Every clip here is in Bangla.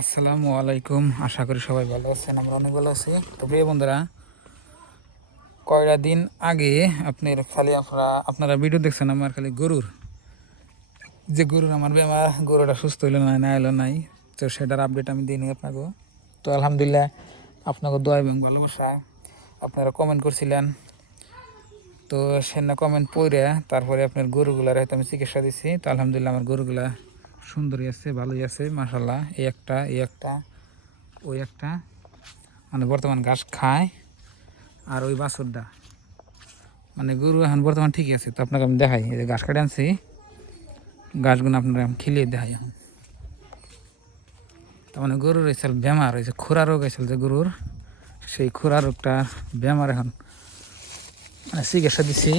আসসালামু আলাইকুম। আশা করি সবাই ভালো আছেন, আমরা অনেক ভালো আছি। তো প্রিয় বন্ধুরা, কয়টা দিন আগে আপনারা ভিডিও দেখছেন আমার খালি গরুর আমার বেমার, গরুটা সুস্থ হইলো না এলো নাই। তো সেটার আপডেট আমি দিই আপনাকে। তো আলহামদুলিল্লাহ, আপনাকে দোয়া এবং ভালোবাসা আপনারা কমেন্ট করছিলেন। তো সে না কমেন্ট পড়ে তারপরে আপনার গরুগুলার হয়তো আমি চিকিৎসা দিচ্ছি। তো আলহামদুলিল্লাহ আমার গরুগুলা সুন্দরই আছে, ভালোই আছে মাশাল্লাহ। এই একটা ওই একটা মানে বর্তমান ঘাস খায়। আর ওই বাছুরটা মানে গরু এখন বর্তমান ঠিকই আছে। তো আপনাকে আমি দেখাই, এই যে ঘাস কাটে আনছি, ঘাসগুলো আপনারা খেলিয়ে দেখাই এখন। তার মানে গরুর হয়েছিল বেমার হয়েছে, খুরা রোগ হয়েছিল যে গরুর, সেই খুরা রোগটা বেমার এখন মানে চিকিৎসা দিচ্ছি।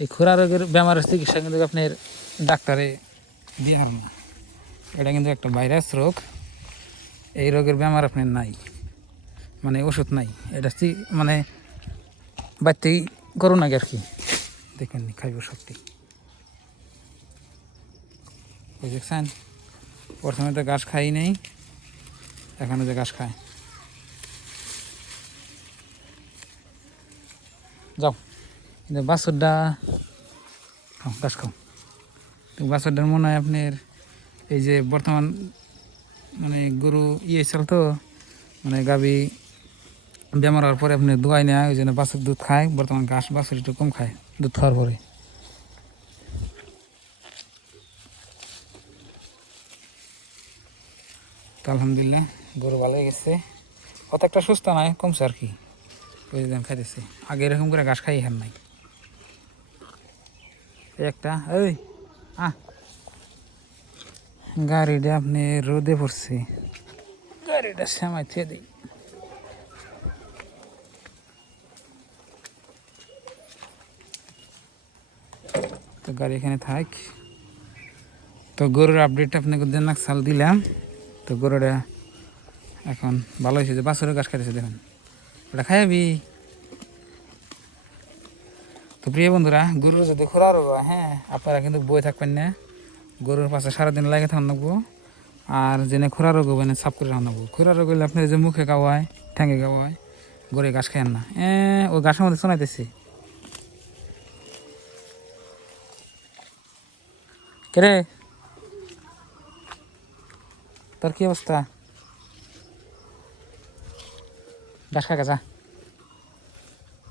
এই খুরা রোগের বেমারের চিকিৎসা কিন্তু আপনার ডাক্তারে দিয়ে আর না, এটা কিন্তু একটা ভাইরাস রোগ। এই রোগের বেমার আপনার নাই, মানে ওষুধ নাই। এটা মানে বাড়তেই করুন আগে আর কি, দেখেন খাইব শক্তি দেখছেন। প্রথমে তো ঘাস খাই নেই, এখানে যে ঘাস খায়। যাও বাছুরটা খাও, ঘাস খাও। তো বাছুরটার মনে হয় আপনার এই যে বর্তমান মানে গরু ছিল তো, মানে গাভী বেমার হওয়ার পরে আপনি দোয়াই নেয়, ওই জন্য বাছুর দুধ খায়। বর্তমান ঘাস বাছুর একটু কম খায় দুধ খাওয়ার পরে। তো আলহামদুলিল্লাহ গরু ভালো হয়ে গেছে, অত একটা সুস্থ নয়, কমছে আর কি। ওই যে খাইতেছে, আগে এরকম করে ঘাস খাই এখান নাই। একটা ওই গাড়িটা আপনি রোদে পড়ছে, গাড়িটা শ্যামাই থেকে দিই। তো গাড়ি এখানে থাক। তো গরুর আপডেটটা আপনাকে সাল দিলাম। তো গরুটা এখন ভালো হয়েছে, যে বাছুরের ঘাস খাইতেছে দেখুন, ওটা খাইবি। তো প্রিয় বন্ধুরা, গরুর যদি খোরা রোগ হয়, হ্যাঁ আপনারা কিন্তু বই থাকবেন না, গরুর পাশে সারাদিন লাগে থাকুন লাগবো। আর যেনে খোরা রোগ হবে না সাফ করে রাখা লাগবো। খোরা রোগ হলে আপনার যে মুখে খাওয়ায়, ঠ্যাঙ্গে খাওয়ায়, গরুর ঘাস খায়েন না। ওই ঘাসের মধ্যে শোনাইতেছি কে, তোর কি অবস্থা? ঘাস খা যা,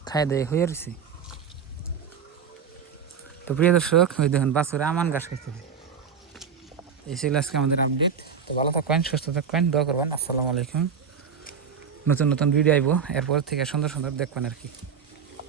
খাই দেয় হয়ে রয়েছি। তো প্রিয় দর্শক, ওই দেখুন বাছুরে আমান ঘাস খাইতে। এই ছিল আজকে আমাদের আপডেট। তো ভালো থাকবেন, সুস্থ থাকবেন, দোয়া করবেন। আসসালামু আলাইকুম। নতুন নতুন ভিডিও আইব, এরপর থেকে সুন্দর সুন্দর দেখবেন আর কি।